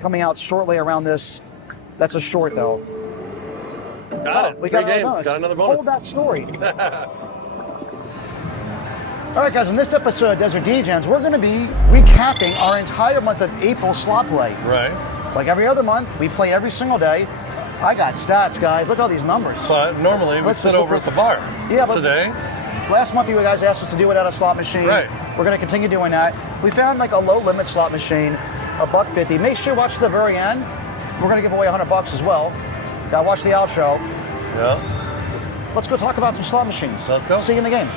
coming out shortly around this. That's a short, though. Got it. We got Three another games. bonus. Got another bonus. Hold that story. All right, guys, in this episode of Desert Degens, we're going to be recapping our entire month of April slot play. Right. Like every other month, we play every single day. I got stats, guys. Look at all these numbers. But normally we Let's sit just over look at the bar. Yeah, but Today, last month you guys asked us to do it at a slot machine. Right. We're going to continue doing that. We found like a low limit slot machine, $1.50. Make sure you watch the very end. We're going to give away $100 as well. Now watch the outro. yeah. Let's go talk about some slot machines. Let's go. See you in the game.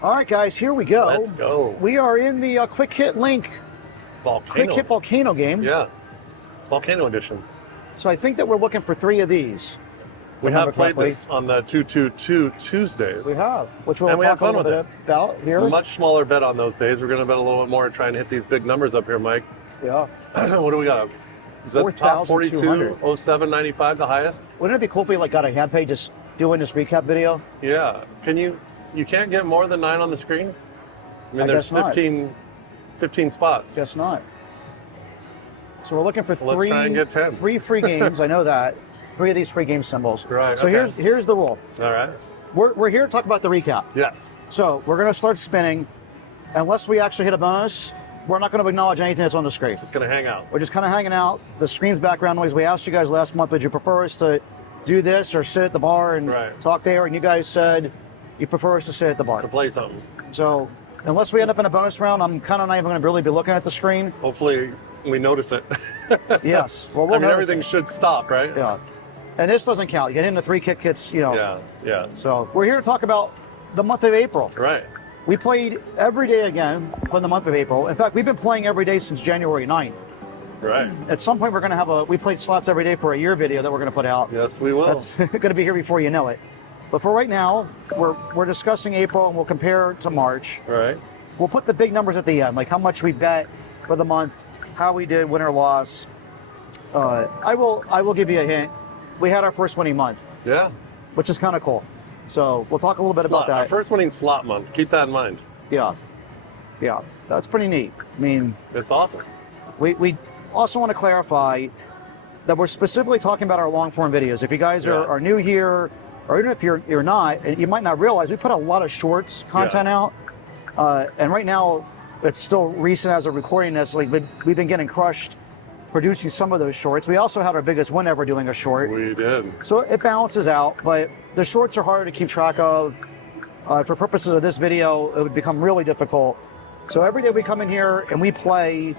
All right, guys, here we go. Let's go. We are in the Quick Hit Link Volcano. Quick Hit Volcano game. Yeah. Volcano edition. So I think that we're looking for 3 of these. We Remember have played correctly. this on the 222 Tuesdays. We have, which we'll And we talk had a fun little with bit it. about here. A much smaller bet on those days. We're going to bet a little bit more and try and hit these big numbers up here, Mike. Yeah. What do we got? Is that top 4,200. 42, 0795, the highest? Wouldn't it be cool if we like got a hand pay just doing this recap video? Yeah. You can't get more than 9 on the screen? I mean, I there's guess not. 15 spots. Guess not. So we're looking for Let's try and get 10. 3 free games. I know that. 3 of these free game symbols. Right, So okay. here's the rule. All right. We're here to talk about the recap. Yes. So we're going to start spinning. Unless we actually hit a bonus, we're not going to acknowledge anything that's on the screen. Just going to hang out. We're just kind of hanging out. The screen's background noise. We asked you guys last month, would you prefer us to do this or sit at the bar and Right. talk there? And you guys said you prefer us to sit at the bar. To play something. So unless we end up in a bonus round, I'm kind of not even going to really be looking at the screen. Hopefully we notice it. Yes. Well, we'll I mean, notice everything it. should stop, right? Yeah. And this doesn't count. You get into 3 kick hits, you know. Yeah, yeah. So we're here to talk about the month of April. Right. We played every day again for the month of April. In fact, we've been playing every day since January 9th. Right. At some point, we're going to have we played slots every day for a year video that we're going to put out. Yes, we will. That's going to be here before you know it. But for right now, we're discussing April and we'll compare to March. Right. We'll put the big numbers at the end, like how much we bet for the month, how we did, win or loss. I will give you a hint. We had our first winning month, Yeah. which is kind of cool. So we'll talk a little bit about Our that. first winning slot month. Keep that in mind. Yeah, that's pretty neat. I mean, It's awesome. we also want to clarify that we're specifically talking about our long form videos. If you guys Yeah. are new here, or even if you're not, and you might not realize, we put a lot of shorts content Yes. out, and right now it's still recent as a recording this. Like we've been getting crushed producing some of those shorts. We also had our biggest win ever doing a short, We did. so it balances out. But the shorts are harder to keep track of. For purposes of this video, it would become really difficult. So every day we come in here and we play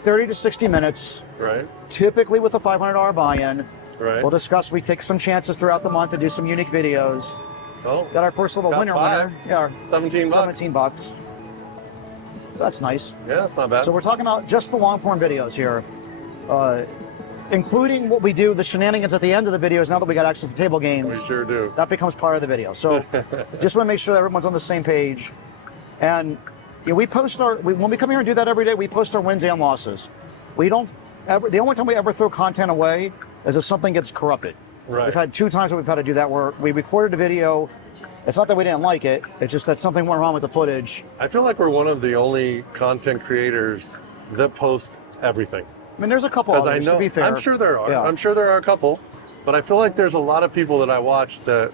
30 to 60 minutes, Right. typically with a $500 buy-in. Right. We'll discuss, we take some chances throughout the month and do some unique videos. Oh, Got our first little Got winner 5. winner. Yeah, 17 bucks. 17 bucks. So that's nice. Yeah, that's not bad. So we're talking about just the long form videos here, including what we do, the shenanigans at the end of the videos now that we got access to table we games. sure do. That becomes part of the video. So just want to make sure that everyone's on the same page. And you know, we post when we come here and do that every day, we post our wins and losses. We don't ever, the only time we ever throw content away is if something gets corrupted. Right. We've had 2 times where we've had to do that where we recorded a video. It's not that we didn't like it, it's just that something went wrong with the footage. I feel like we're one of the only content creators that post everything. I mean, there's a couple Because I others, know, to be fair. I'm sure there are. Yeah. I'm sure there are a couple, but I feel like there's a lot of people that I watch that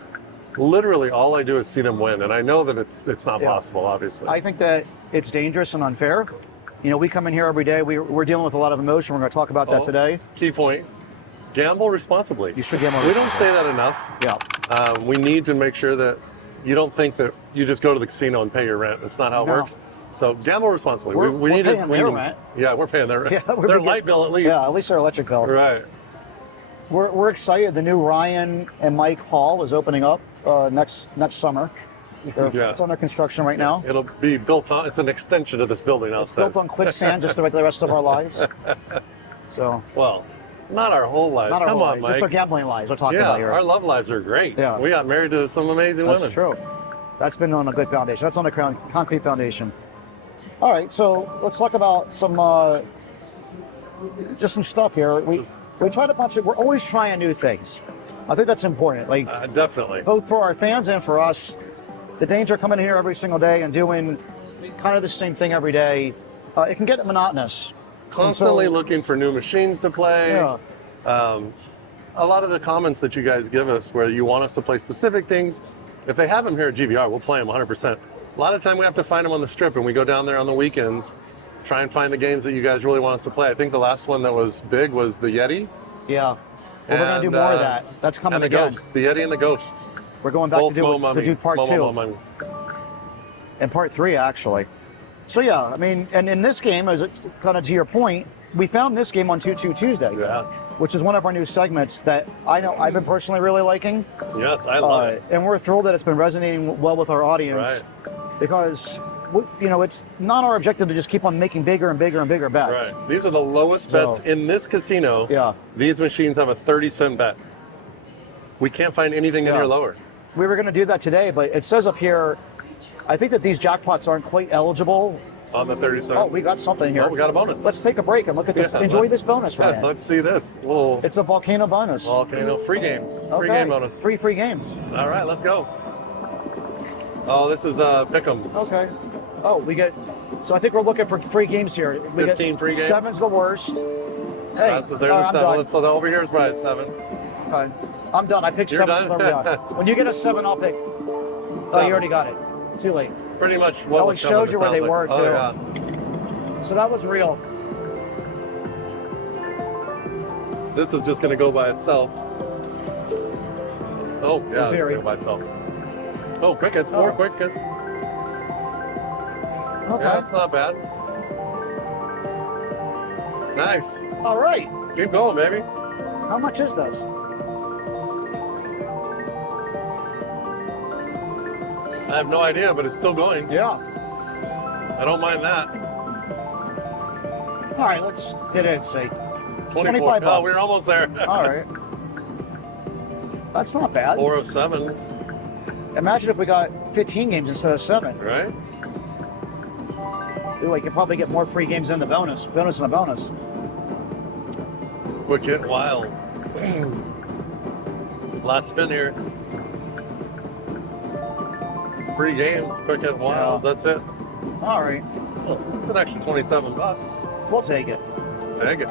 literally all I do is see them win, and I know that it's not Yeah. possible, obviously. I think that it's dangerous and unfair. You know, we come in here every day, we're dealing with a lot of emotion. We're going to talk about that today. Key point: gamble responsibly. You should gamble We don't say that enough. Yeah. We need to make sure that you don't think that you just go to the casino and pay your rent. That's not how it No. works. So gamble responsibly. We're we need paying we their need- rent. Yeah, we're paying their rent. Yeah, their light bill at least. Yeah, at least our electric bill. Right. We're excited. The new Ryan and Mike Hall is opening up next summer. Yeah. It's under construction right now. It'll be built on. It's an extension of this building It's outside. built on quicksand just like the rest of our lives. So Well, not our whole lives. not our Come whole on, lives, Mike. just our gambling lives we're talking Yeah, about here. our love lives are great. Yeah. We got married to some amazing That's women. true. That's been on a good foundation. That's on a concrete foundation. All right, so let's talk about some just some stuff here. We try to bunch it. We're always trying new things. I think that's important. Like Definitely. both for our fans and for us. The danger of coming in here every single day and doing kind of the same thing every day, it can get monotonous. Constantly looking for new machines to play. Yeah. A lot of the comments that you guys give us where you want us to play specific things, if they have them here at GVR, we'll play them 100%. A lot of the time we have to find them on the strip, and we go down there on the weekends, try and find the games that you guys really want us to play. I think the last one that was big was the Yeti. Yeah. Well, we're going to do more of that. That's coming and the again. Ghost, the Yeti and the Ghost. We're going back to do part 2. Mummy. And part 3, actually. So, yeah, I mean, and in this game, as kind of to your point, we found this game on 2-2 Tuesday. Yeah. Which is one of our new segments that I know I've been personally really liking. Yes, I love it. And we're thrilled that it's been resonating well with our audience. Right. Because, it's not our objective to just keep on making bigger and bigger and bigger bets. Right. These are the lowest bets in this casino. Yeah. These machines have a 30-cent bet. We can't find anything any lower. We were going to do that today, but it says up here, I think that these jackpots aren't quite eligible. On the 30-cent. Oh, we got something here. Oh, we got a bonus. Let's take a break and look at this. Yeah, Enjoy this bonus, Ryan. Let's see this. It's a volcano bonus. Volcano free games. Okay. Free game bonus. Free games. All right, let's go. Oh, this is Pick'em. Okay. Oh, we get. So I think we're looking for free games here. We 15 free games. 7's the worst. Hey, there's a 7. So over here is probably a 7. Okay. I'm done. I picked You're 7. done? When you get a 7, I'll pick. Oh, you already got it. Too late. Pretty much what Oh, was it showed you where they were, like. too. Oh, yeah. So that was real. This is just going to go by itself. Oh, yeah, it's going to go by itself. Oh, crickets. 4 crickets. Okay. Yeah, that's not bad. Nice. All right. Keep going, baby. How much is this? I have no idea, but it's still going. Yeah. I don't mind that. All right, let's get in, see. 25 bucks. Oh, we're almost there. All right. That's not bad. 407. Imagine if we got 15 games instead of 7. Right? Ooh, I could probably get more free games than the bonus. Bonus and a bonus. We're getting wild. Last spin here. Free games, quick and wild. Yeah. That's it. All right. Oh, it's an extra 27 bucks. We'll take it. Take it.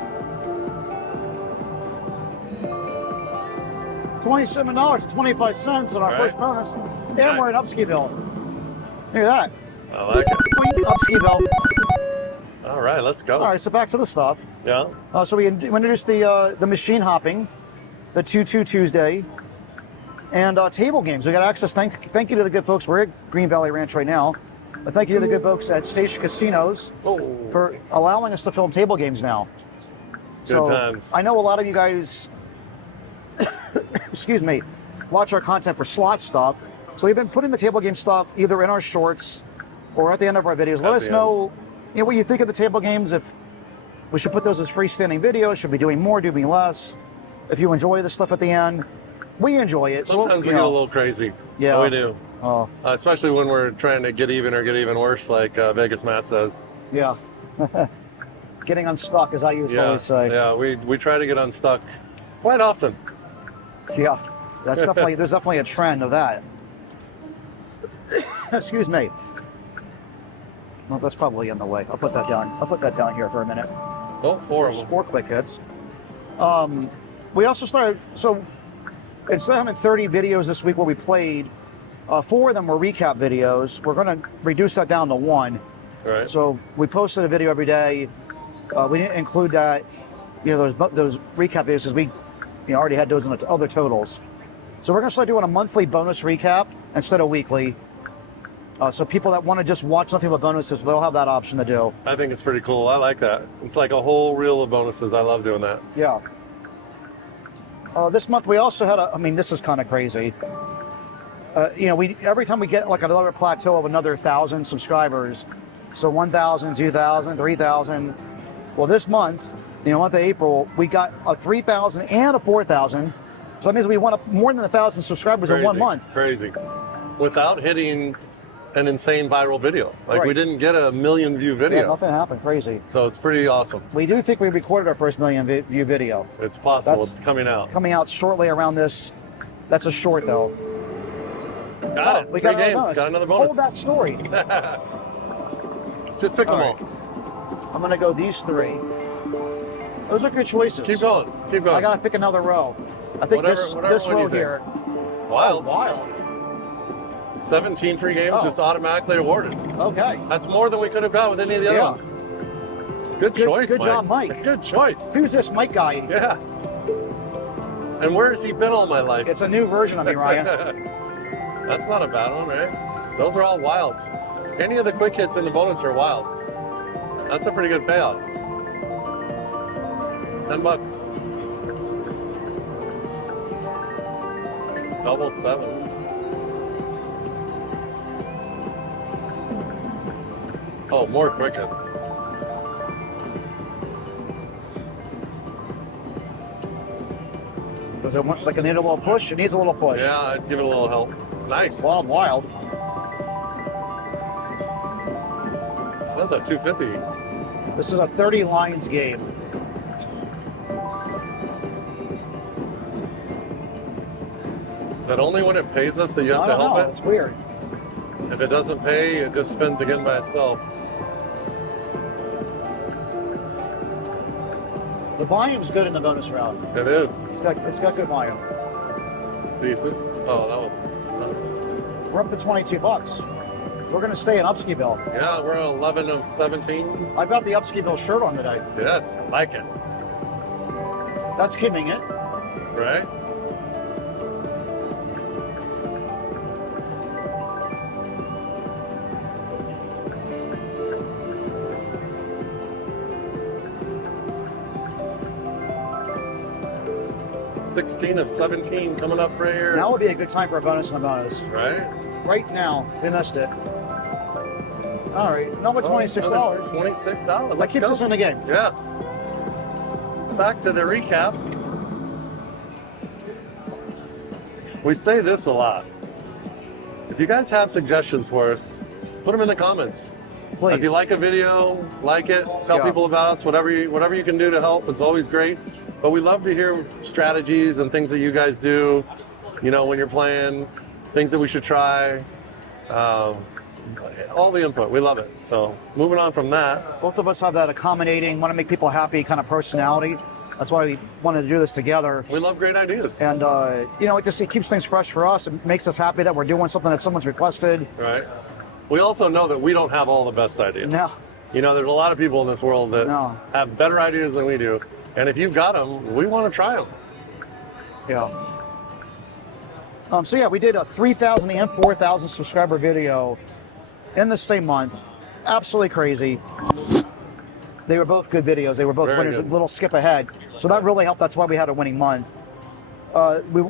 $27.25 on our first bonus. And we're in Upskieville. Look at that. I like it. Upskieville. All right, let's go. All right, so back to the stuff. Yeah. So we introduced the machine hopping, the 2-2 Tuesday, and table games. We got access. Thank you to the good folks. We're at Green Valley Ranch right now. But thank you to the good folks at Station Casinos for allowing us to film table games now. Good times. I know a lot of you guys, excuse me, watch our content for slot stuff. So we've been putting the table game stuff either in our shorts or at the end of our videos. Let us know, what you think of the table games. If we should put those as freestanding videos, should we be doing more, doing less? If you enjoy the stuff at the end, we enjoy it. Sometimes we get a little crazy. Yeah, we do. Oh. Especially when we're trying to get even or get even worse, like Vegas Matt says. Yeah. Getting unstuck, as I used to always say. Yeah, we try to get unstuck quite often. Yeah, there's definitely a trend of that. Excuse me. Well, that's probably in the way. I'll put that down. I'll put that down here for a minute. Oh, 4 of them. 4 quick hits. We also started, so instead of having 30 videos this week where we played, 4 of them were recap videos. We're going to reduce that down to 1. Right. So we posted a video every day. We didn't include that, those recap videos because we already had those in the other totals. So we're going to start doing a monthly bonus recap instead of weekly. So people that want to just watch nothing but bonuses, they'll have that option to do. I think it's pretty cool. I like that. It's like a whole reel of bonuses. I love doing that. Yeah. This month we also had this is kind of crazy. Every time we get like another plateau of another 1,000 subscribers, so 1,000, 2,000, 3,000. Well, this month, month of April, we got a 3,000 and a 4,000. So that means we went up more than 1,000 subscribers in 1 month. Crazy. Without hitting an insane viral video. Like we didn't get a 1 million view video. Yeah, nothing happened. Crazy. So it's pretty awesome. We do think we recorded our first 1 million view video. It's possible. It's coming out. Coming out shortly around this. That's a short though. Got it. We got games. bonus. Got another bonus. Hold that story. Just pick them all. I'm gonna go these 3. Those are good choices. Keep going. Keep going. I gotta pick another row. I think this one row you here. Wild. Wild. 17 free games just automatically awarded. Okay. That's more than we could have got with any of the other ones. Good choice, Good job, Mike. Good choice. Who's this Mike guy? Yeah. And where has he been all my life? It's a new version of me, Ryan. That's not a bad one, right? Those are all wilds. Any of the quick hits in the bonus are wilds. That's a pretty good payout. $10. Double 7s. Oh, more quick hits. Does it want, like, it need a little push? It needs a little push. Yeah, I'd give it a little help. Nice. Wild. That's a 250. This is a 30 lines game. Is that only when it pays us that you have to help it? It's weird. If it doesn't pay, it just spins again by itself. The volume's good in the bonus round. It is. It's got good volume. Decent. Oh, that was... We're up to $22. We're gonna stay in Upskibill. Yeah, we're at 11 of 17. I've got the Upskibill shirt on today. Yes, I like it. That's keeping it. Right? $16 of 17 coming up right here. Now would be a good time for a bonus and a bonus. Right? Right now, we missed it. All right, number $26. $26. That keeps us in the game. Yeah. Back to the recap. We say this a lot. If you guys have suggestions for us, put them in the comments. Please. If you like a video, like it, tell people about us, whatever you can do to help, it's always great. But we love to hear strategies and things that you guys do, you know, when you're playing, things that we should try. All the input, we love it. So moving on from that. Both of us have that accommodating, want to make people happy kind of personality. That's why we wanted to do this together. We love great ideas. And, you know, it keeps things fresh for us. It makes us happy that we're doing something that someone's requested. Right. We also know that we don't have all the best ideas. No. You know, there's a lot of people in this world that have better ideas than we do. And if you've got them, we want to try them. Yeah. So yeah, we did a 3,000 and 4,000 subscriber video in the same month. Absolutely crazy. They were both good videos. They were both winners. A little skip ahead. So that really helped. That's why we had a winning month. We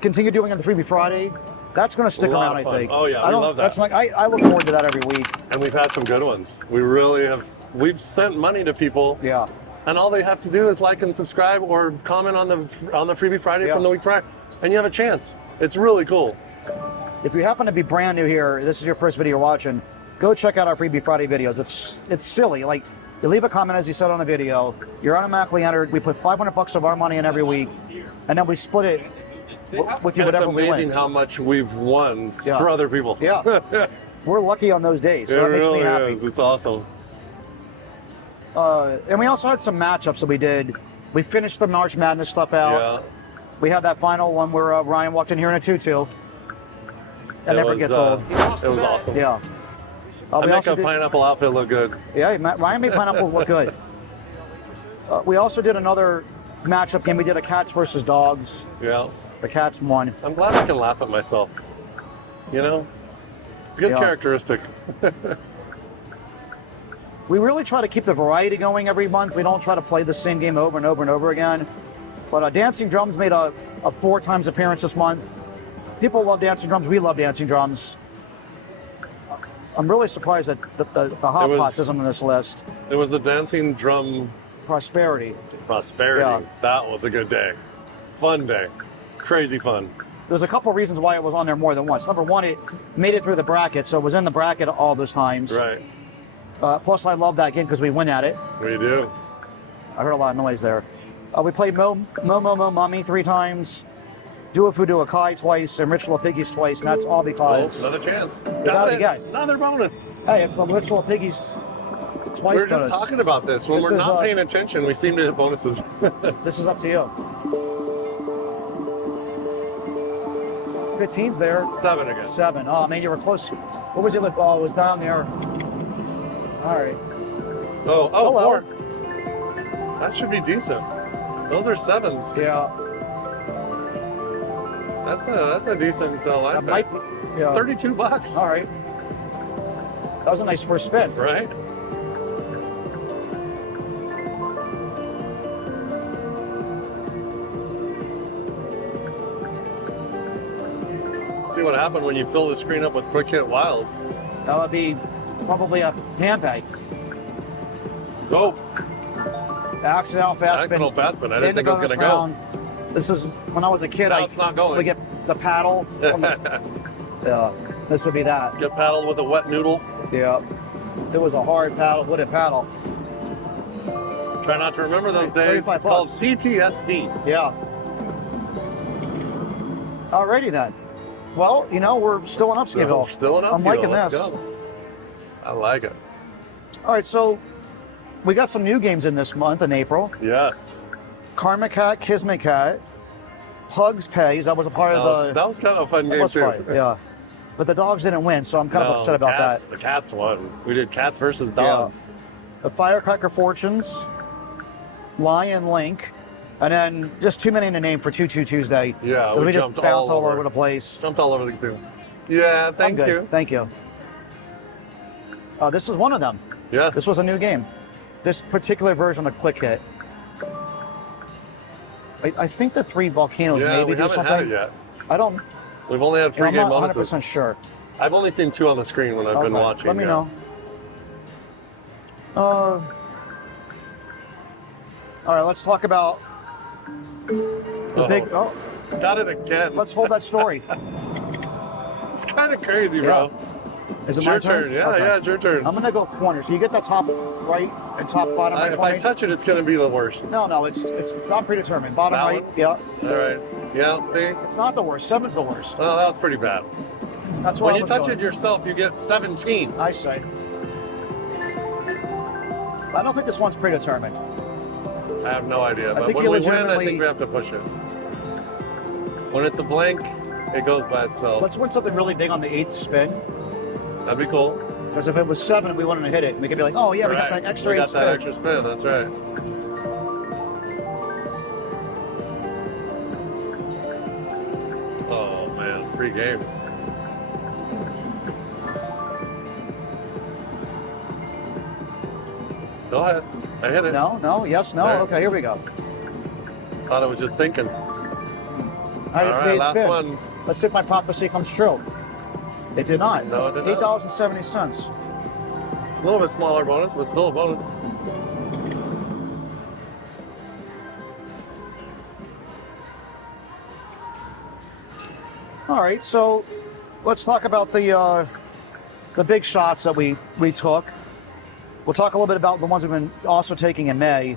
continue doing the Freebie Friday. That's going to stick around, I think. Oh yeah, we love that. That's like I look forward to that every week. And we've had some good ones. We really have. We've sent money to people. Yeah. And all they have to do is like and subscribe or comment on the Freebie Friday from the week prior, and you have a chance. It's really cool. If you happen to be brand new here, this is your first video you're watching, go check out our Freebie Friday videos. It's silly. Like, you leave a comment as you said on the video, you're automatically entered. We put $500 of our money in every week, and then we split it with you whatever we win. It's amazing how much we've won for other people. Yeah. We're lucky on those days, so that makes me happy. Is. It's awesome. And we also had some matchups that we did. We finished the March Madness stuff out. Yeah. We had that final one where Ryan walked in here in a tutu. That never gets old. It was awesome. Yeah. I make a pineapple outfit look good. Yeah, Ryan made pineapples look good. We also did another matchup game. We did a cats versus dogs. Yeah. The cats won. I'm glad I can laugh at myself. You know? It's a good characteristic. We really try to keep the variety going every month. We don't try to play the same game over and over and over again. But Dancing Drums made a 4 times appearance this month. People love Dancing Drums. We love Dancing Drums. I'm really surprised that the Hot Pots isn't on this list. It was the Dancing Drum... Prosperity. Yeah. That was a good day. Fun day. Crazy fun. There's a couple reasons why it was on there more than once. Number one, it made it through the bracket, so it was in the bracket all those times. Right. Plus, I love that game because we win at it. We do. I heard a lot of noise there. We played Mo Mummy 3 times, Do a Fudu Akai twice, and Ritual Piggies twice, and that's all because... Another chance. Got it again. Another bonus. Hey, it's the Ritual Piggies twice We were just bonus. talking about this. When This we're is, not paying attention, we seem to hit bonuses. This is up to you. 15's there. 7 again. 7. Oh, man, you were close. What was it? Oh, it was down there. All right. Oh, well. 4. That should be decent. Those are 7s. Yeah. That's a decent line That bet. might be. Yeah. $32. All right. That was a nice first spin. Right? See what happened when you fill the screen up with quick hit wilds. That would be probably a hand bag. Oh, Accidental fast spin. accidental fast spin. I didn't In the think it was bonus going to go. round. This is when I was a kid. Now it's not going. would get the paddle. From yeah, this would be that. Get paddled with a wet noodle. Yeah, it was a hard paddle, wooden paddle. Try not to remember those days. 35 It's called bucks. PTSD. Yeah. Alrighty then. Well, you know we're still in Upscale. Still enough. I'm liking this. I like it. All right, so we got some new games in this month in April. Yes. Karma Cat, Kismet Cat, Pugs Pays. That was a part of the. That was kind of a fun that game was too. fun, yeah. But the dogs didn't win, so I'm kind of No, upset about cats, that. The cats won. We did cats versus dogs. The Firecracker Fortunes, Lion Link, and then just too many to name for 2-2 Tuesday. Yeah, 'Cause we just jumped bounce all over the place. Jumped all over the thing. Yeah, I'm thank good. you. Thank you. This is one of them. Yes. This was a new game. This particular version of Quick Hit. I think the 3 volcanoes yeah, maybe we do haven't something. had it yet. I don't. We've only had free I'm game not bonuses. 100% sure. I've only seen 2 on the screen when I've been Okay, watching. Let me yeah. know. All right, let's talk about the big. Oh, Got it again. let's hold that story. It's kind of crazy, bro. Is it It's my your turn. Yeah, Okay. yeah, it's your turn. I'm gonna go corner. So you get the top right and top bottom right. If for I me? touch it, it's going to be the worst. No, it's not predetermined. Bottom That right. one? Yeah. All right. Yeah, see? It's not the worst. 7's the worst. Oh, that was pretty bad. That's why When you touch it yourself, you get 17. I say. I don't think this one's predetermined. I have no idea. But think when you we win, I legitimately- think we have to push it. When it's a blank, it goes by itself. Let's win something really big on the 8th spin. That'd be cool. Because if it was 7, we wouldn't have hit it. We could be like, oh yeah, we got Right. that extra We 8 got spin. that extra spin. That's right. Oh man, free game. Go ahead. I hit it. No, yes, no. All right. Okay, here we go. Thought I was just thinking. I just say last spin. one. Let's see if my prophecy comes true. It did not. No, it did not. $8.70. A little bit smaller bonus, but still a bonus. All right, so let's talk about the big shots that we took. We'll talk a little bit about the ones we've been also taking in May.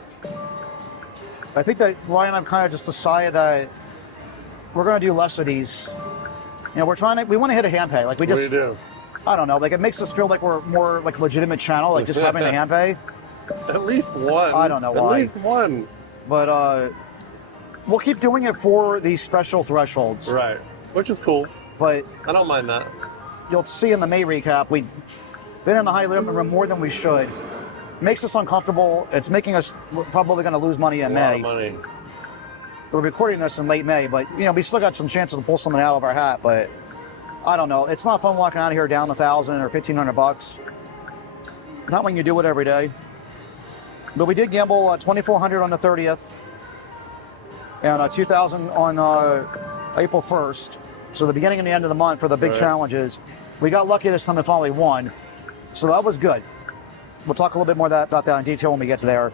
I think that Ryan and I've kind of just decided that we're going to do less of these. You know, we want to hit a hand pay. Like we What just, do you do? I don't know, like it makes us feel like we're more like a legitimate channel, like just having the hand pay. At least one. I don't know why. At least one. But we'll keep doing it for these special thresholds. Right. Which is cool. But I don't mind that. you'll see in the May recap, we've been in the high limit room more than we should. Makes us uncomfortable. It's making us we're probably going to lose money in A lot of May. money. We're recording this in late May, but you know we still got some chances to pull something out of our hat. But I don't know. It's not fun walking out of here down $1,000 or $1,500. Not when you do it every day. But we did gamble $2,400 on the 30th and $2,000 on April 1st. So the beginning and the end of the month for the big Right. challenges. We got lucky this time and finally won. So that was good. We'll talk a little bit more about that in detail when we get there.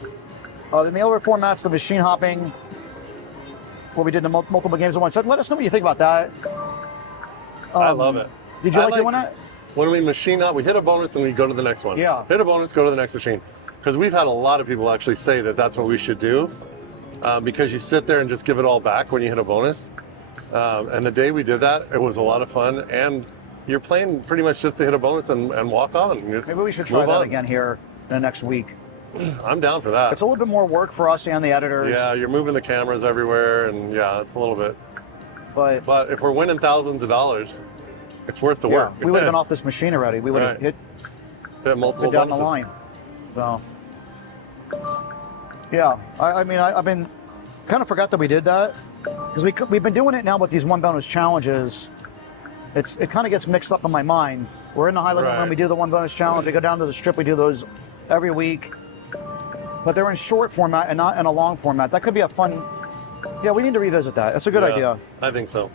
In the other formats, the machine hopping, where we did the multiple games at once. So let us know what you think about that. I love it. Did you I like doing that? When we machine up, we hit a bonus and we go to the next one. Yeah. Hit a bonus, go to the next machine. Because we've had a lot of people actually say that that's what we should do. Because you sit there and just give it all back when you hit a bonus. And the day we did that, it was a lot of fun. And you're playing pretty much just to hit a bonus and walk on. Maybe we should try that again here in the next week. I'm down for that. It's a little bit more work for us and the editors. Yeah, you're moving the cameras everywhere, and yeah, it's a little bit. But if we're winning thousands of dollars, it's worth the work. We would have been off this machine already. We would have hit multiple down bonuses. the line. So, yeah, I mean, I've been kind of forgot that we did that because we've been doing it now with these one bonus challenges. It kind of gets mixed up in my mind. We're in the high limit room. We do the one bonus challenge. We go down to the strip. We do those every week, but they're in short format and not in a long format. That could be a fun. Yeah, we need to revisit that. That's a good idea. I think so.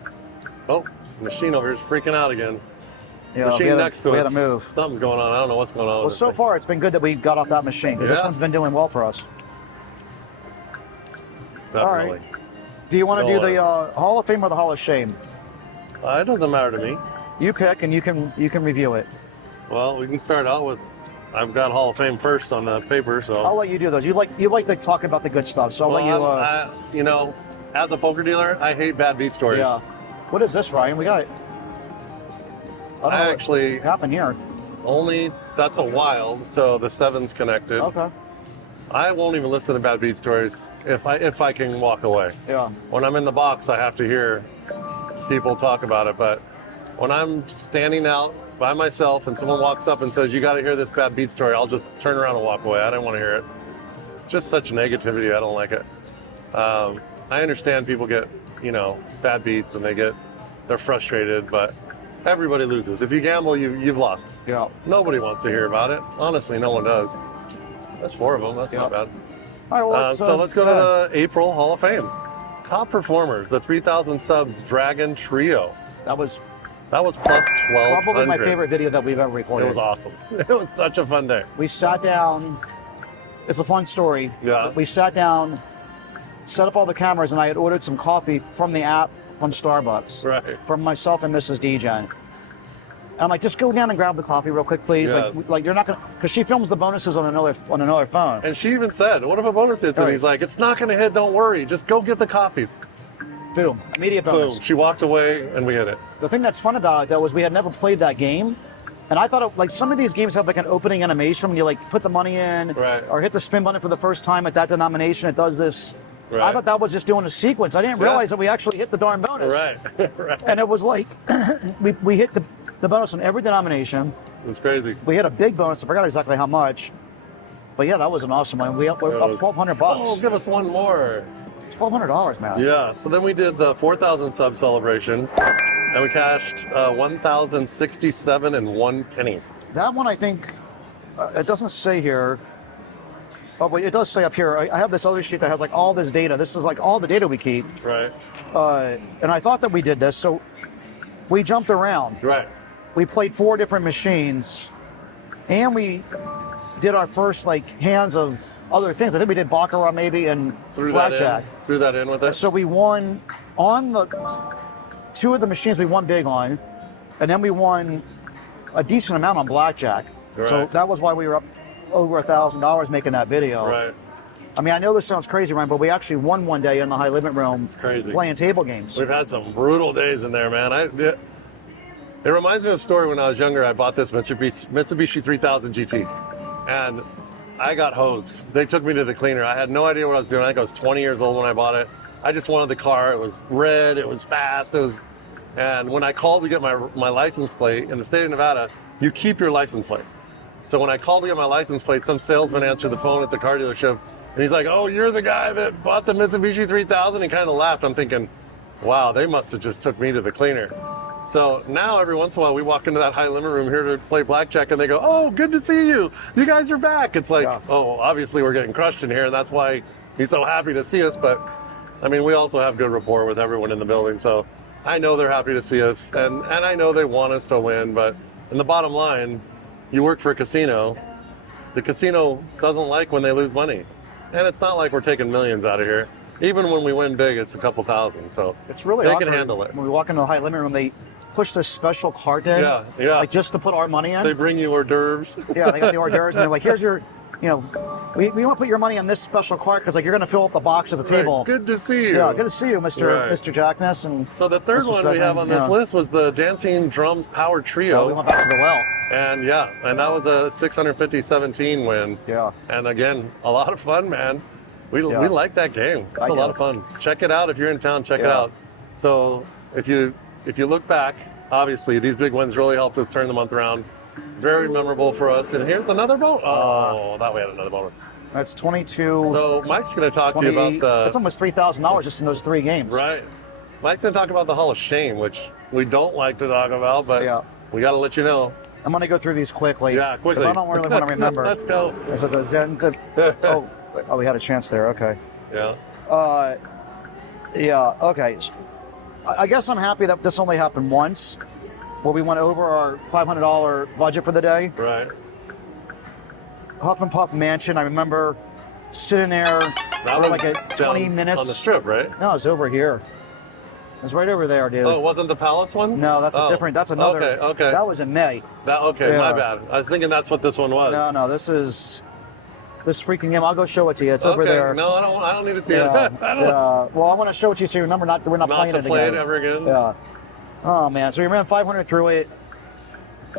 Oh, machine over here is freaking out again. Yeah, Machine next to us. We had to move. Something's going on. I don't know what's going on. Well, so far it's been good that we got off that machine because this one's been doing well for us. Definitely. All right. Do you want to do the Hall of Fame or the Hall of Shame? It doesn't matter to me. You pick, and you can review it. Well, we can start out with. I've got Hall of Fame first on the paper, so I'll let you do those. You like to talk about the good stuff, so I'll let you. you know, as a poker dealer, I hate bad beat stories. Yeah. What is this, Ryan? We got it. I actually what happened here. That's a wild, so the 7's connected. Okay. I won't even listen to bad beat stories if I can walk away. Yeah. When I'm in the box, I have to hear people talk about it, but when I'm standing out by myself and someone walks up and says, you got to hear this bad beat story, I'll just turn around and walk away. I don't want to hear it. Just such negativity. I don't like it. I understand people get, bad beats and they're frustrated, but everybody loses. If you gamble, you've lost. Yeah. Nobody wants to hear about it. Honestly, no one does. That's 4 of them. That's not bad. All right, well, let's go to the April Hall of Fame. Top performers, the 3,000 subs Dragon Trio. That was plus 1,200. probably my favorite video that we've ever recorded. It was awesome. It was such a fun day. We sat down. It's a fun story. Yeah. We sat down, set up all the cameras, and I had ordered some coffee from the app from Starbucks. Right. From myself and Mrs. DJ. And I'm like, just go down and grab the coffee real quick, please. Yes. Like you're not gonna, because she films the bonuses on another phone. And she even said, what if a bonus hits? And he's like, it's not gonna hit, don't worry. Just go get the coffees. Boom, immediate bonus. Boom, she walked away and we hit it. The thing that's fun about it though was we had never played that game. And I thought like some of these games have like an opening animation when you like put the money in or hit the spin button for the first time at that denomination, it does this. Right. I thought that was just doing a sequence. I didn't realize that we actually hit the darn bonus. Right. And it was like, we hit the bonus on every denomination. It was crazy. We hit a big bonus. I forgot exactly how much. But yeah, that was an awesome one. We're up $1,200. Oh, give us one more. $1,200, man. Yeah, so then we did the 4,000 sub celebration and we cashed 1,067 and 1 penny. That one, I think, it doesn't say here. Oh, wait, it does say up here. I have this other sheet that has like all this data. This is like all the data we keep. Right. And I thought that we did this, so we jumped around. Right. We played 4 different machines, and we did our first like hands of other things. I think we did baccarat maybe and blackjack. Threw that in with us. So we won on the 2 of the machines. We won big on, and then we won a decent amount on blackjack. Right. So that was why we were up over $1,000 making that video. Right. I mean, I know this sounds crazy, Ryan, but we actually won one day in the high limit room. It's crazy. Playing table games. We've had some brutal days in there, man. It reminds me of a story when I was younger. I bought this Mitsubishi 3000 GT, and I got hosed. They took me to the cleaner. I had no idea what I was doing. I think I was 20 years old when I bought it. I just wanted the car. It was red. It was fast. And when I called to get my license plate in the state of Nevada, you keep your license plates. So when I called to get my license plate, some salesman answered the phone at the car dealership, and he's like, "Oh, you're the guy that bought the Mitsubishi 3000?" He kind of laughed. I'm thinking, wow, they must have just took me to the cleaner. So now every once in a while we walk into that high limit room here to play blackjack and they go, "Oh, good to see you. You guys are back." It's like, oh, obviously we're getting crushed in here and that's why he's so happy to see us. But I mean, we also have good rapport with everyone in the building. So I know they're happy to see us and I know they want us to win. But in the bottom line, you work for a casino. The casino doesn't like when they lose money. And it's not like we're taking millions out of here. Even when we win big, it's a couple thousand. So it's really they awkward. can handle it. When we walk into the high limit room, they push this special cart in. Yeah. Like just to put our money in. They bring you hors d'oeuvres. Yeah, they got the hors d'oeuvres and they're like, here's your, we want to put your money on this special cart because like you're going to fill up the box at the table. Good to see you. Yeah, good to see you, Mr. Jackness. And so the third one we have on this list was the Dancing Drums Power Trio. Oh, we went back to the well. And that was a 650-17 win. Yeah. And again, a lot of fun, man. We like that game. It's a lot of fun. Check it out if you're in town. Check it out. So if you look back, obviously these big wins really helped us turn the month around. Very memorable for us. And here's another bonus. Oh, that we had another bonus. That's 22. So Mike's going to talk to you about the. That's almost $3,000 just in those 3 games. Right. Mike's going to talk about the Hall of Shame, which we don't like to talk about, but we got to let you know. I'm going to go through these quickly. Yeah, quickly. Because I don't really want to remember. Let's go. Is it the Zen? Oh, we had a chance there. Okay. Yeah. Okay. I guess I'm happy that this only happened once, where we went over our $500 budget for the day. Right. Huff and Puff Mansion. I remember sitting there for like 20 minutes. On the strip, right? No, it's over here. It's right over there, dude. Oh, it wasn't the Palace one? No, that's a different. That's another. Okay. That was in May. My bad. I was thinking that's what this one was. No, this is this freaking game. I'll go show it to you. It's over there. No, I don't need to see it. Well, I want to show it to you so you remember we're not playing it again. Not to play it ever again. Yeah. Oh man, so we ran 500 through it.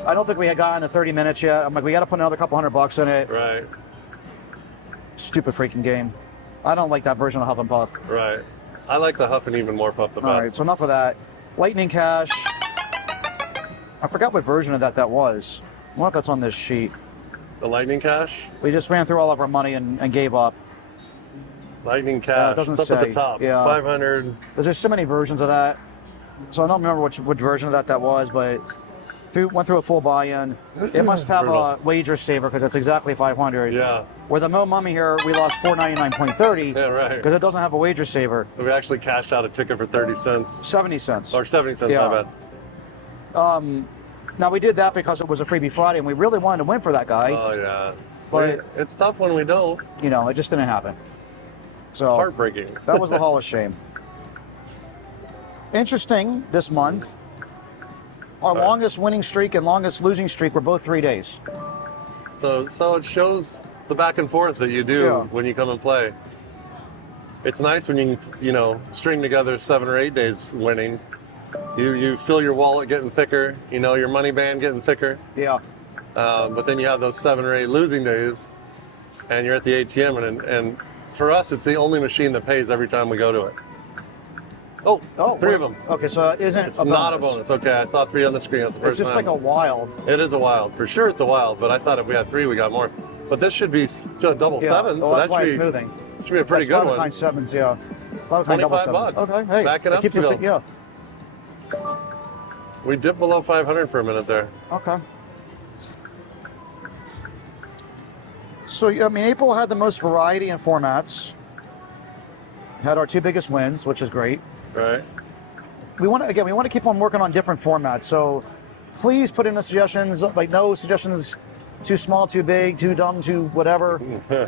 I don't think we had gotten to 30 minutes yet. I'm like, we got to put another couple $100 in it. Right. Stupid freaking game. I don't like that version of Huff and Puff. Right. I like the Huff and Even More Puff the best. All right, so enough of that. Lightning Cash. I forgot what version of that was. I wonder if that's on this sheet. The Lightning Cash? We just ran through all of our money and gave up. Lightning Cash. It doesn't it's up say. at the top. Yeah. 500. There's so many versions of that. So I don't remember which version of that was, but went through a full buy-in. It must have a wager saver because it's exactly 500. Yeah. Where the Mo Mummy here, we lost 499.30. Yeah, right. Because it doesn't have a wager saver. So we actually cashed out a ticket for 30 cents. 70 cents. Or 70 cents, Yeah. my bad. Now we did that because it was a Freebie Friday and we really wanted to win for that guy. Oh, yeah. But it's tough when we don't. it just didn't happen. So It's heartbreaking. That was the Hall of Shame. Interesting this month. Our longest winning streak and longest losing streak were both 3 days. So it shows the back and forth that you do when you come and play. It's nice when you string together 7 or 8 days winning. You feel your wallet getting thicker, your money band getting thicker. Yeah. But then you have those 7 or 8 losing days, and you're at the ATM, and for us, it's the only machine that pays every time we go to it. Oh, 3 of them. Okay, so it isn't It's not a bonus. Okay, I saw 3 on the screen. That's the first It's just time. like a wild. It is a wild. For sure it's a wild, but I thought if we had 3, we got more. But this should be still double sevens, so that's that why should it's moving. be a pretty good one. 5 sevens, yeah. 5 double sevens. $25. Okay, hey. Back it up, keeps us, Steve. yeah. We dipped below 500 for a minute there. Okay. So, April had the most variety in formats. Had our 2 biggest wins, which is great. Right. We want to keep on working on different formats. So, please put in the suggestions. Like, no suggestions too small, too big, too dumb, too whatever. I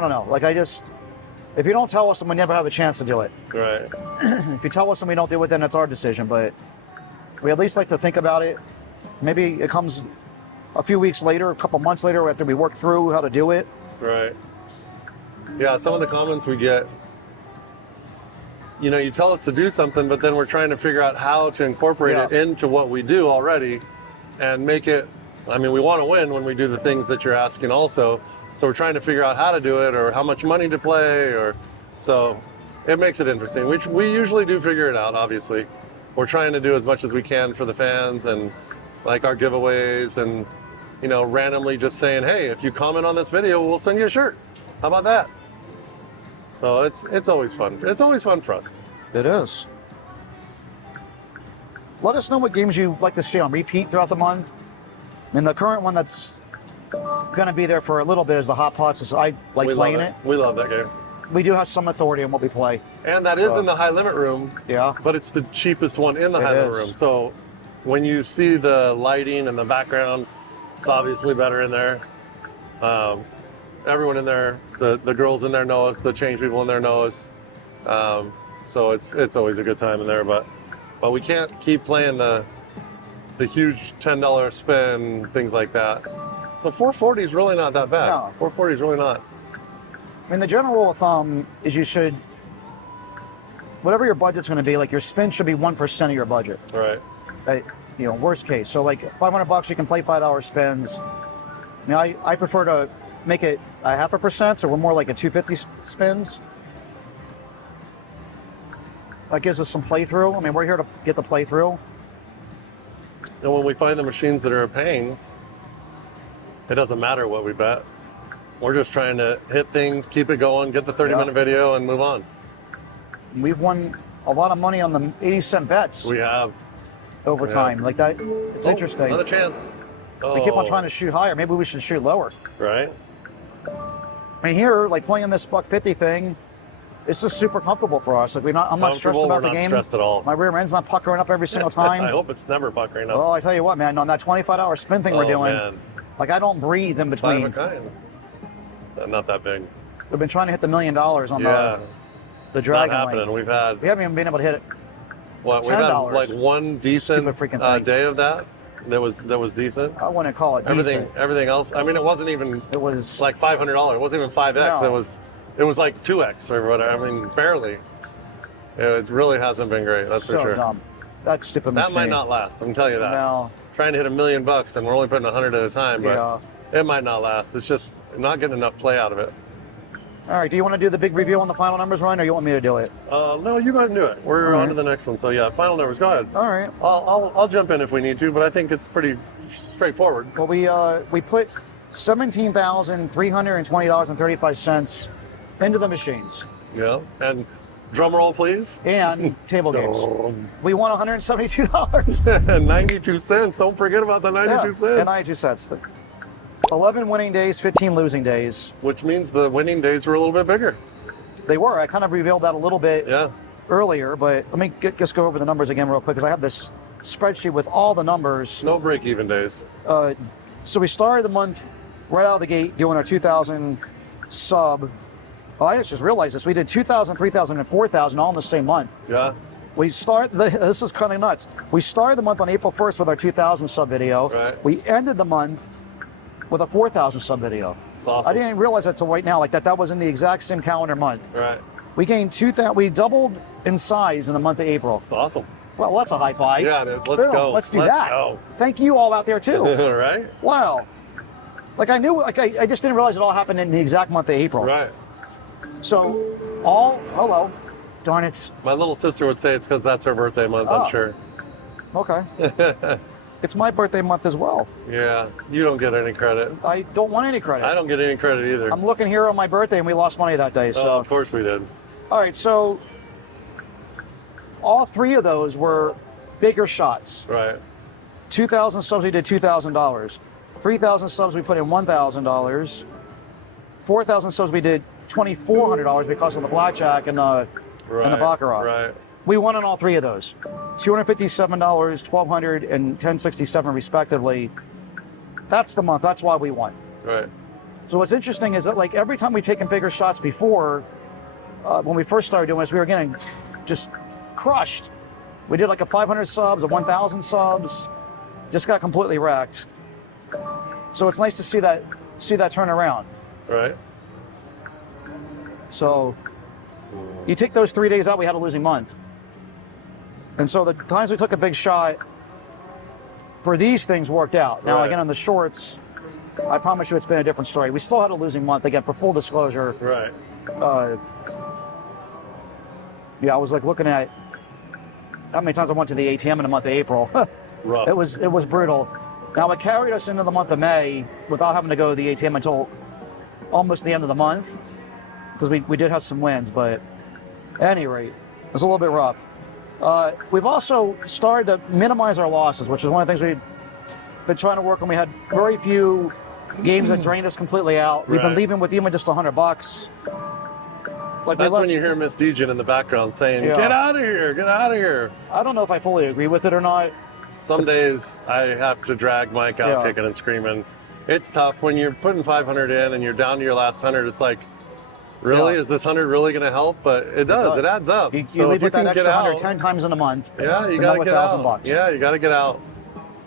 don't know. If you don't tell us, then we never have a chance to do it. Right. If you tell us and we don't do it, then it's our decision. But we at least like to think about it. Maybe it comes a few weeks later, a couple months later, after we work through how to do it. Right. Yeah, some of the comments we get, you tell us to do something, but then we're trying to figure out how to incorporate it into what we do already and make it, we want to win when we do the things that you're asking also. So we're trying to figure out how to do it or how much money to play, so it makes it interesting. We usually do figure it out, obviously. We're trying to do as much as we can for the fans and like our giveaways and, randomly just saying, hey, if you comment on this video, we'll send you a shirt. How about that? So it's always fun. It's always fun for us. It is. Let us know what games you like to see on repeat throughout the month. The current one that's going to be there for a little bit is the Hot Pots. I like playing it. We love that game. We do have some authority in what we play. And that is in the high limit room. Yeah. But it's the cheapest one in the high limit room. So when you see the lighting and the background, it's obviously better in there. Everyone in there, the girls in there know us, the change people in there know us. So it's always a good time in there. But we can't keep playing the huge $10 spin, things like that. So 440 is really not that bad. No. 440 is really not. The general rule of thumb is you should, whatever your budget's going to be, like your spin should be 1% of your budget. Right. worst case. So like $500, you can play $5 spins. I mean, I prefer to make it a 0.5%, so we're more like a 250 spins. That gives us some playthrough. I mean, we're here to get the playthrough. And when we find the machines that are a pain, it doesn't matter what we bet. We're just trying to hit things, keep it going, get the 30-minute video, and move on. We've won a lot of money on the 80-cent bets We have. over time. Like that, it's interesting. Another chance. We keep on trying to shoot higher. Maybe we should shoot lower. Right? I mean, here, like playing this $1.50 thing, it's just super comfortable for us. Like I'm not stressed about the game. We're not stressed at all. My rear end's not puckering up every single time. I hope it's never puckering up. Well, I tell you what, man, on that 25-hour spin thing we're doing, Man. like I don't breathe in Five of between. a kind. Not that big. We've been trying to hit the $1 million on Yeah. the Not Dragon happening. Link. We've had We haven't even been able to hit it. We've had $10. like one decent Stupid freaking thing. day of that. That was decent. I wouldn't call it decent. Everything else. I mean, it wasn't even It was like $500. It wasn't even 5x. No. It was like 2x or whatever. I mean, barely. It really hasn't been great. That's so for sure. dumb. That stupid That machine. might not last. I'm telling you that. No. Trying to hit $1 million and we're only putting 100 at a time, but Yeah. it might not last. It's just not getting enough play out of it. All right. Do you want to do the big review on the final numbers, Ryan, or you want me to do it? No, you go ahead and do it. We're on to the next one. So yeah, final numbers. Go ahead. All right. I'll jump in if we need to, but I think it's pretty straightforward. Well, we put $17,320.35 into the machines Yeah. And drum roll, please. and table games. We won $172. 92 cents. Don't forget about the 92 cents. And 92 cents. 11 winning days, 15 losing days. Which means the winning days were a little bit bigger. They were. I kind of revealed that a little bit Yeah. earlier, but let me just go over the numbers again real quick because I have this spreadsheet with all the numbers. No break-even days. So we started the month right out of the gate doing our 2,000 sub. Well, I just realized this. We did 2,000, 3,000, and 4,000 all in the same month. Yeah. This is kind of nuts. We started the month on April 1st with our 2,000 sub video. Right. We ended the month with a 4,000 sub video. It's awesome. I didn't realize that till right now, like that was in the exact same calendar month. Right. We gained 2,000, we doubled in size in the month of April. It's awesome. Well, that's a high five. Yeah, it is. Let's Boom, go. Let's do Let's that. go. Thank you all out there too. Right? Wow. Like I knew, like I just didn't realize it all happened in the exact month of April. Right. So hello, darn it. My little sister would say it's because that's her birthday month, Oh. I'm sure. Okay. It's my birthday month as well. Yeah, you don't get any credit. I don't want any credit. I don't get any credit either. I'm looking here on my birthday and we lost money that day. So, Of course we did. all right. So all three of those were bigger shots. Right. 2,000 subs, we did $2,000. 3,000 subs, we put in $1,000. 4,000 subs, we did $2,400 because of the blackjack and the baccarat. Right. We won on all three of those. $257, $1,200, and $1,067 respectively. That's the month. That's why we won. Right. So what's interesting is that like every time we've taken bigger shots before, when we first started doing this, we were getting just crushed. We did like a 500 subs, a 1,000 subs, just got completely wrecked. So it's nice to see that turn around. Right. So you take those 3 days out, we had a losing month. And so the times we took a big shot for these things worked out. Now, Right. again, on the shorts, I promise you it's been a different story. We still had a losing month. Again, for full disclosure, Right. yeah, I was like looking at how many times I went to the ATM in the month of April. Rough. It was brutal. Now, it carried us into the month of May without having to go to the ATM until almost the end of the month because we did have some wins, but at any rate, it was a little bit rough. We've also started to minimize our losses, which is one of the things we've been trying to work on. We had very few games that drained us completely out. We've been Right. leaving with even just $100. Like That's when you hear Miss Dejan in the background saying, Yeah. "Get out of here! Get out of here!" I don't know if I fully agree with it or not. Some days I have to drag Mike out Yeah. kicking and screaming. It's tough when you're putting 500 in and you're down to your last 100. It's like, really, Yeah. is this 100 really going to help? But it does. It adds up. You So leave if you with that can extra get 100 out, 10 times in a month. yeah, you it's got to another get out. $1,000. Yeah, you got to get out.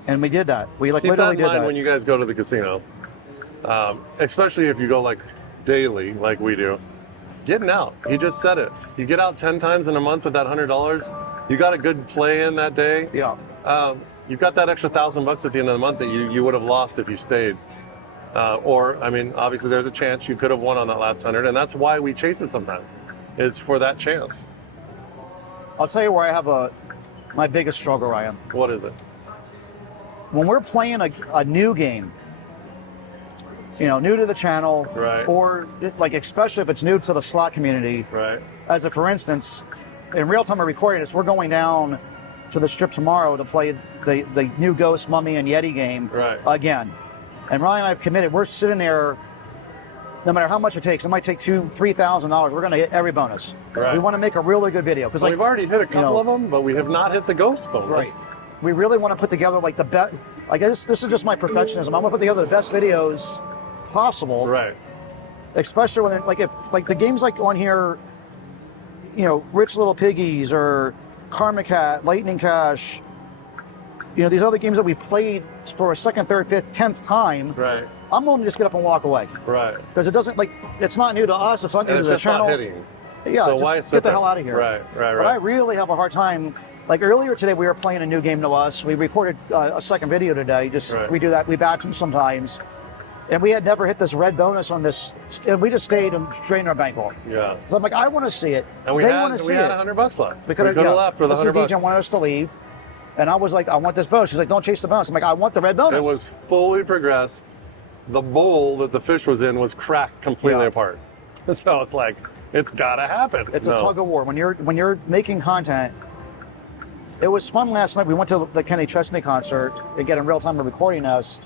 And we did that. We like Keep that literally in did mind that. when you guys go to the casino, especially if you go like daily, like we do. Getting out. He just said it. You get out 10 times in a month with that $100. You got a good play in that day. Yeah. You've got that extra $1,000 at the end of the month that you would have lost if you stayed. Or, I mean, obviously there's a chance you could have won on that last 100, and that's why we chase it sometimes, is for that chance. I'll tell you where I have my biggest struggle, Ryan. What is it? When we're playing a new game, new to the channel, right, or like especially if it's new to the slot community, right? As for instance, in real time we're recording this, we're going down to the strip tomorrow to play the new Ghost, Mummy, and Yeti game again. And Ryan and I have committed. We're sitting there, no matter how much it takes. It might take $2,000-$3,000. We're going to hit every bonus. Right. We want to make a really good video because we've already hit a couple of them, but we have not hit the Ghost bonus. Right. We really want to put together like the best. I guess this is just my perfectionism. I want to put together the best videos possible. Right. Especially when if the games like on here, Rich Little Piggies or Karma Cat, Lightning Cash, these other games that we've played for a second, third, fifth, 10th time. Right. I'm willing to just get up and walk away. Right. Because it doesn't it's not new to us. It's not new to the channel. Not hitting. Yeah. So just get the hell out of here. Right. But I really have a hard time. Like earlier today, we were playing a new game to us. We recorded a second video today. We do that. We batch them sometimes. And we had never hit this red bonus on this, and we just stayed and drained our bankroll. Yeah. So I'm like, I want to see it. And we had $100 left. We could have left with $100. Mrs. DJ wanted us to leave, and I was like, I want this bonus. She's like, don't chase the bonus. I'm like, I want the red bonus. It was fully progressed. The bowl that the fish was in was cracked completely apart. So it's like, it's gotta happen. It's a tug of war. When you're making content. It was fun last night. We went to the Kenny Chesney concert. Again, in real time, we're recording us,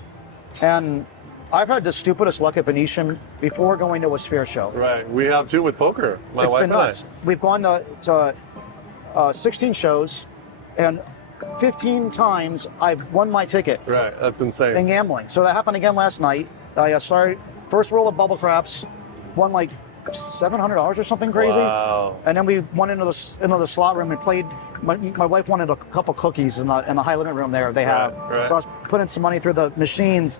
and I've had the stupidest luck at Venetian before going to a Sphere show. Right. We have too with poker. My it's wife been nuts. We've gone to 16 shows, and 15 times I've won my ticket. Right. That's insane. In gambling. So that happened again last night. I started first roll of bubble craps, won like $700 or something crazy. Wow. And then we went into the slot room and played. My wife wanted a couple cookies in the high limit room there they have. Right. So I was putting some money through the machines,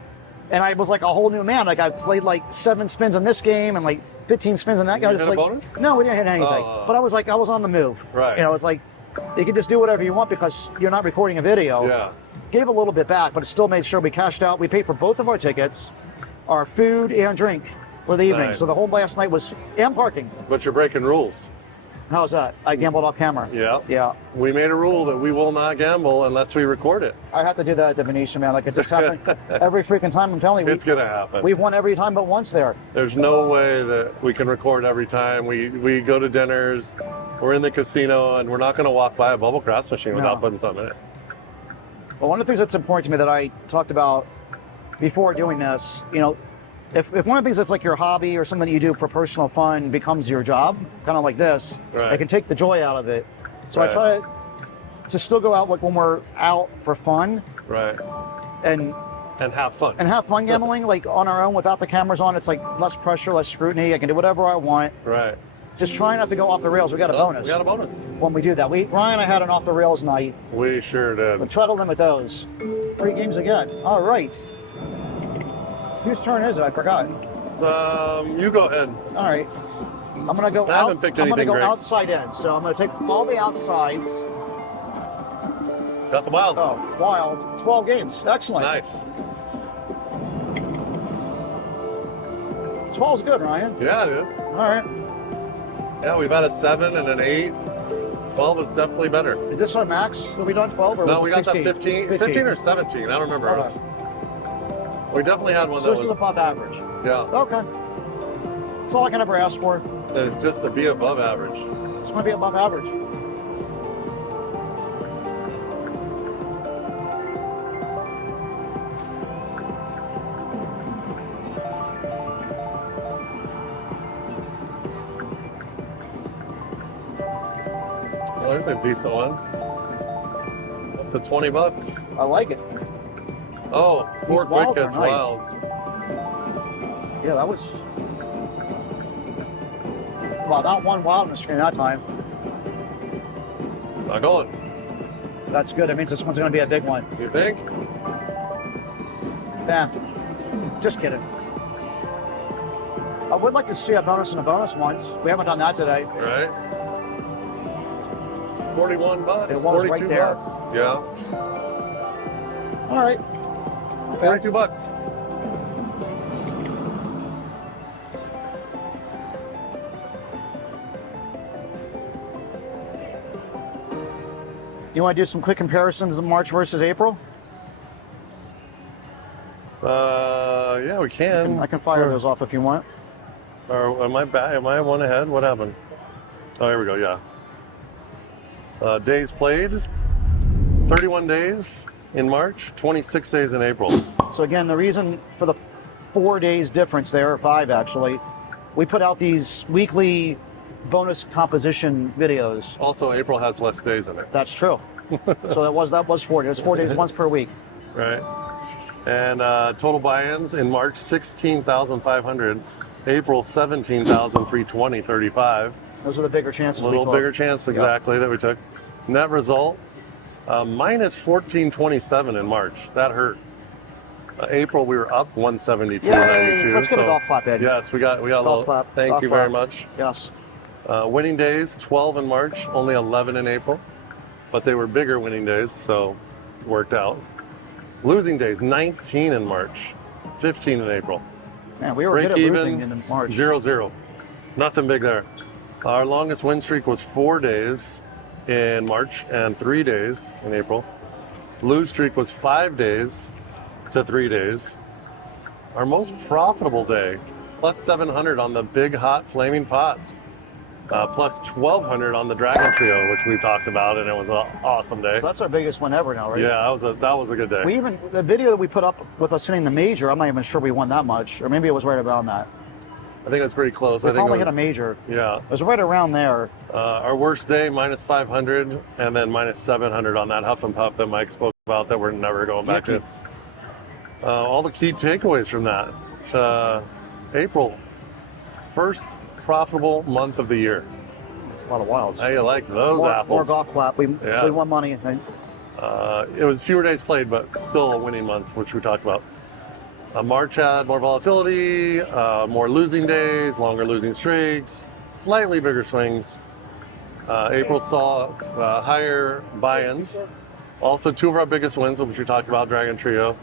and I was like a whole new man. Like I played like 7 spins in this game and like 15 spins in that game. Did you hit a bonus? No, we didn't hit anything. But I was on the move. Right. It's like you can just do whatever you want because you're not recording a video. Yeah. Gave a little bit back, but it still made sure we cashed out. We paid for both of our tickets, our food and drink for the evening. Nice. So the whole last night was, and parking. But you're breaking rules. How's that? I gambled off camera. Yeah. Yeah. We made a rule that we will not gamble unless we record it. I have to do that at the Venetian, man. Like it just happened every freaking time. I'm telling you. It's going to happen. We've won every time but once there. There's no way that we can record every time. We go to dinners, we're in the casino, and we're not going to walk by a bubble craps machine without putting something in it. Well, one of the things that's important to me that I talked about before doing this, if one of the things that's like your hobby or something that you do for personal fun becomes your job, kind of like this, right. it can take the joy out of it. So right. I try to still go out like when we're out for fun. Right. And have fun. And have fun gambling, like on our own without the cameras on. It's like less pressure, less scrutiny. I can do whatever I want. Right. Just try not to go off the rails. We got a bonus. We got a bonus. When we do that. Ryan and I had an off the rails night. We sure did. But try to limit those. 3 games again. All right. Whose turn is it? I forgot. You go ahead. All right. I'm gonna go. I haven't picked anything I'm gonna go great. outside in. So I'm gonna take all the outsides. Got the wild. Oh, wild. 12 games. Excellent. Nice. 12's good, Ryan. Yeah, it is. All right. Yeah, we've had a 7 and an 8. 12 is definitely better. Is this our max? Are we done 12 or No, was we it got 16? that 15. 15 or 17. I don't remember. Okay. We definitely had one So that this was. is above average. Yeah. Okay. That's all I can ever ask for. It's just to be above average. It's going to be above average. Well, there's a decent one. Up to $20. I like it. Oh, 4 These quick wilds are hits nice. wilds. Yeah, that was. Well, not one wild on the screen that time. Not going. That's good. It means this one's going to be a big one. You think? Nah, just kidding. I would like to see a bonus and a bonus once. We haven't done that today. Right. $41. It was right 42 there. bucks. Yeah. All right. Not bad. $42. You want to do some quick comparisons of March versus April? Yeah, we can. I can fire those off if you want. Or am I back? Am I one ahead? What happened? Oh, here we go. Yeah. Days played. 31 days in March. 26 days in April. So again, the reason for the 4 days difference there, or 5 actually, we put out these weekly bonus composition videos. Also, April has less days in it. That's true. So that was 4 days. It was 4 days once per week. Right. And total buy-ins in March 16,500. April 17,320. 35. Those are the bigger chances. A little bigger chance, exactly, that we took. Net result, minus 1427 in March. That hurt. April, we were up 172.92. Yay! Let's get a golf clap, Ed. Yes, we got a Golf little. clap. Thank Golf you clap. very much. Yes. Winning days, 12 in March, only 11 in April. But they were bigger winning days, so it worked out. Losing days, 19 in March, 15 in April. Man, we were Break good at losing even, in March. 0-0. Nothing big there. Our longest win streak was 4 days in March and 3 days in April. Lose streak was 5 days to 3 days. Our most profitable day, plus 700 on the big hot flaming pots. Plus 1,200 on the Dragon Trio, which we talked about, and it was an awesome day. So that's our biggest one ever now, right? Yeah, that was a good day. We even, the video that we put up with us hitting the major, I'm not even sure we won that much, or maybe it was right around that. I think it's pretty close. We I think finally it was, hit a major. Yeah. It was right around there. Our worst day, minus 500, and then minus 700 on that Huff and Puff that Mike spoke about that we're never going back to. All the key takeaways from that. April, first profitable month of the year. A lot of wilds. How you like those apples? More golf clap. We won money. It was fewer days played, but still a winning month, which we talked about. March had more volatility, more losing days, longer losing streaks, slightly bigger swings. April saw higher buy-ins. Also, 2 of our biggest wins, which we talked about, Dragon Trio,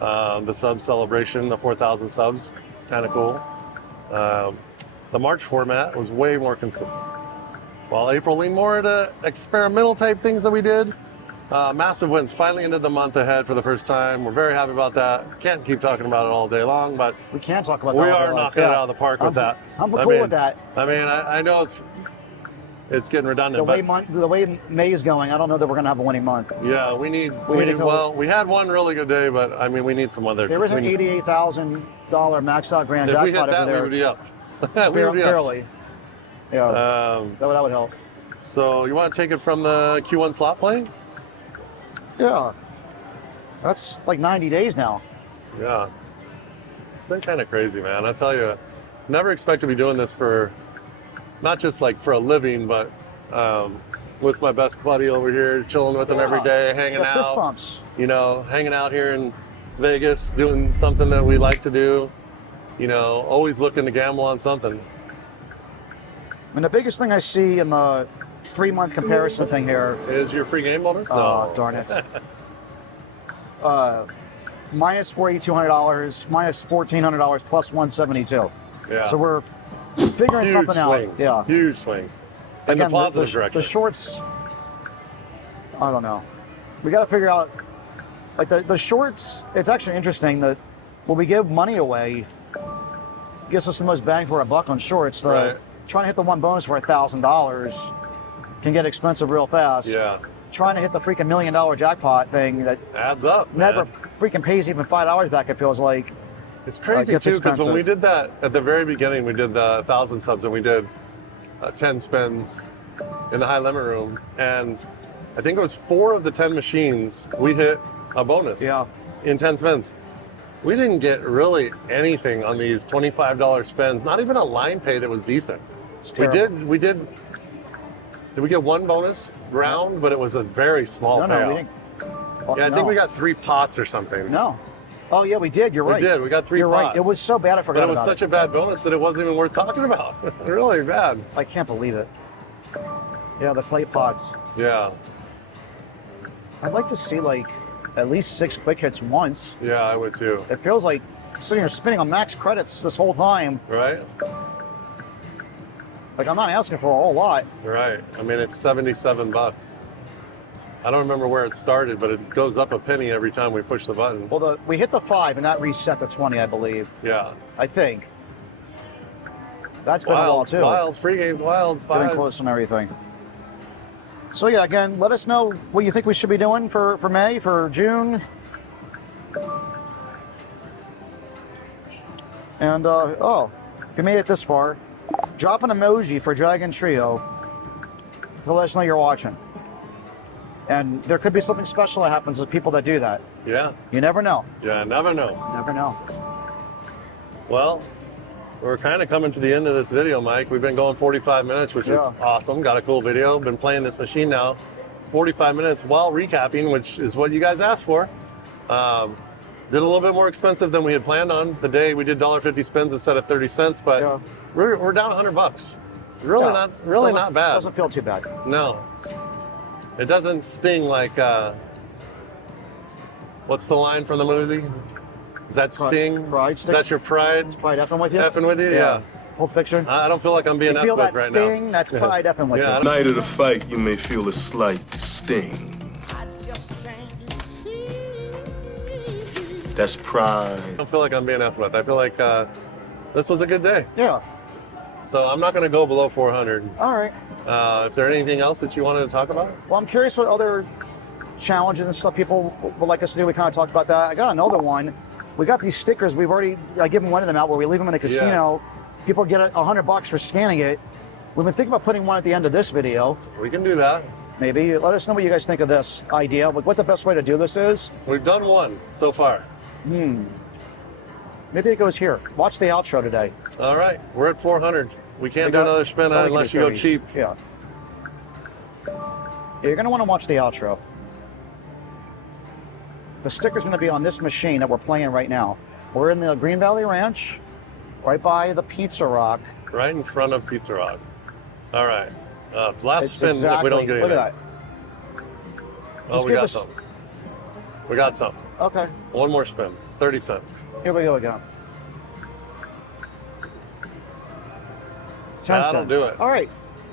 the sub celebration, the 4,000 subs, kind of cool. The March format was way more consistent. While April leaned more into experimental type things that we did, massive wins. Finally ended the month ahead for the first time. We're very happy about that. Can't keep talking about it all day long, but we can talk about we that. are knocking it out of the park with that. I'm cool with that. I mean, I know it's getting redundant. The way May is going, I don't know that we're going to have a winning month. Yeah, we had one really good day, but I mean, we need some other. There is an $88,000 maxed out grand jackpot over there. If we hit that, we would be up. We would be up. Barely. Yeah, that would help. So you want to take it from the Q1 slot play? Yeah. That's like 90 days now. Yeah. It's been kind of crazy, man. I tell you, never expect to be doing this for, not just like for a living, but with my best buddy over here, chilling with him every day, hanging out. Fist bumps. You know, hanging out here in Vegas, doing something that we like to do. You know, always looking to gamble on something. I mean, the biggest thing I see in the 3-month comparison thing here is your free game bonus. Oh, darn it. Minus $4,200, minus $1,400, plus 172. Yeah. So we're figuring Huge something swing. out. Yeah. Huge swing. In the positive direction. The shorts, I don't know. We got to figure out, like the shorts, it's actually interesting that when we give money away, gets us the most bang for our buck on shorts. Right. Trying to hit the one bonus for $1,000 can get expensive real fast. Yeah. Trying to hit the freaking $1 million jackpot thing that adds up. Never man. Freaking pays even $5 back. It feels like. It's crazy too, because when we did that at the very beginning, we did the 1,000 subs and we did 10 spins in the high limit room, and I think it was 4 of the 10 machines we hit a bonus. Yeah. In 10 spins. We didn't get really anything on these $25 spins. Not even a line pay that was decent. It's terrible. We did. Did we get one bonus round? But it was a very small payout. No, we didn't. Yeah, I think we got 3 pots or something. No. Oh yeah, we did. You're right. We did. We got 3 You're pots. right. It was so bad I forgot about it. But it was about such a bad bonus that it wasn't even worth talking about. Really bad. I can't believe it. Yeah, the clay pots. Yeah. I'd like to see like at least 6 quick hits once. Yeah, I would too. It feels like sitting here spinning on max credits this whole time. Right? Like, I'm not asking for a whole lot. Right. I mean, it's 77 bucks. I don't remember where it started, but it goes up a penny every time we push the button. Well, we hit the 5 and that reset the 20, I believe. Yeah. I think. That's been a while too. Wilds, free games, wilds, Getting fives. close and everything. So yeah, again, let us know what you think we should be doing for May, for June. And oh, if you made it this far, drop an emoji for Dragon Trio to let us know you're watching. And there could be something special that happens with people that do that. Yeah. You never know. Yeah, never know. Never know. Well, we're kind of coming to the end of this video, Mike. We've been going 45 minutes, which is awesome. Got a cool video. Been playing this machine now 45 minutes while recapping, which is what you guys asked for. Did a little bit more expensive than we had planned on. The day we did $1.50 spins instead of 30 cents, but we're down 100 bucks. Really not bad. Doesn't feel too bad. No. It doesn't sting like, what's the line from the movie? Is that Sting? Pride Is that your pride? It's Pride effing with you? Effing with you? Yeah. Pulp Fiction. I don't feel like I'm being You effed feel with that right now. sting? That's Pride effing with Yeah, you. Night of the fight, you may feel a slight sting. That's pride. I don't feel like I'm being effed with. I feel like this was a good day. Yeah. So I'm not going to go below 400. All right. Is there anything else that you wanted to talk about? Well, I'm curious what other challenges and stuff people would like us to do. We kind of talked about that. I got another one. We got these stickers. We've already given one of them out where we leave them in the casino. Yes. People get $100 for scanning it. We've been thinking about putting one at the end of this video. We can do that. Maybe. Let us know what you guys think of this idea. Like what the best way to do this is. We've done one so far. Maybe it goes here. Watch the outro today. All right. We're at 400. We can't do another spin unless you go cheap. Yeah. You're going to want to watch the outro. The sticker's going to be on this machine that we're playing right now. We're in the Green Valley Ranch, right by the Pizza Rock. Right in front of Pizza Rock. All right. Last It's spin if we don't get it. Look at that. Oh, Just we give got us- something. We got something. Okay. One more spin. 30 cents. Here we go again. 10 That'll cents. do it. All right.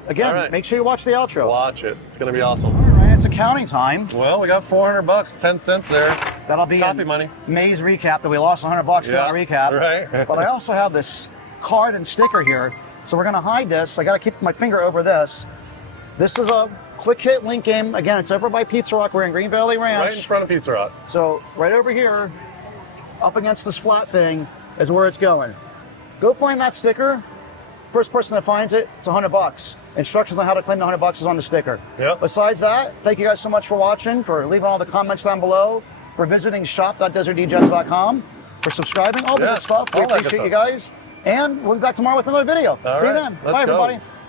Again, All right. make sure you watch the outro. Watch it. It's going to be awesome. All right, it's accounting time. Well, we got 400 bucks, 10 cents there. That'll be Coffee in money. May's recap that we lost $100 doing our recap. Right. But I also have this card and sticker here. So we're going to hide this. I got to keep my finger over this. This is a quick hit link game. Again, it's over by Pizza Rock. We're in Green Valley Ranch. Right in front of Pizza Rock. So right over here, up against this flat thing, is where it's going. Go find that sticker. First person that finds it, it's $100. Instructions on how to claim the $100 is on the sticker. Yep. Besides that, thank you guys so much for watching, for leaving all the comments down below, for visiting shop.desertdjs.com, for subscribing, all the good stuff. We all that good appreciate you stuff. guys. And we'll be back tomorrow with another video. All See you right, then. let's Bye, go. everybody.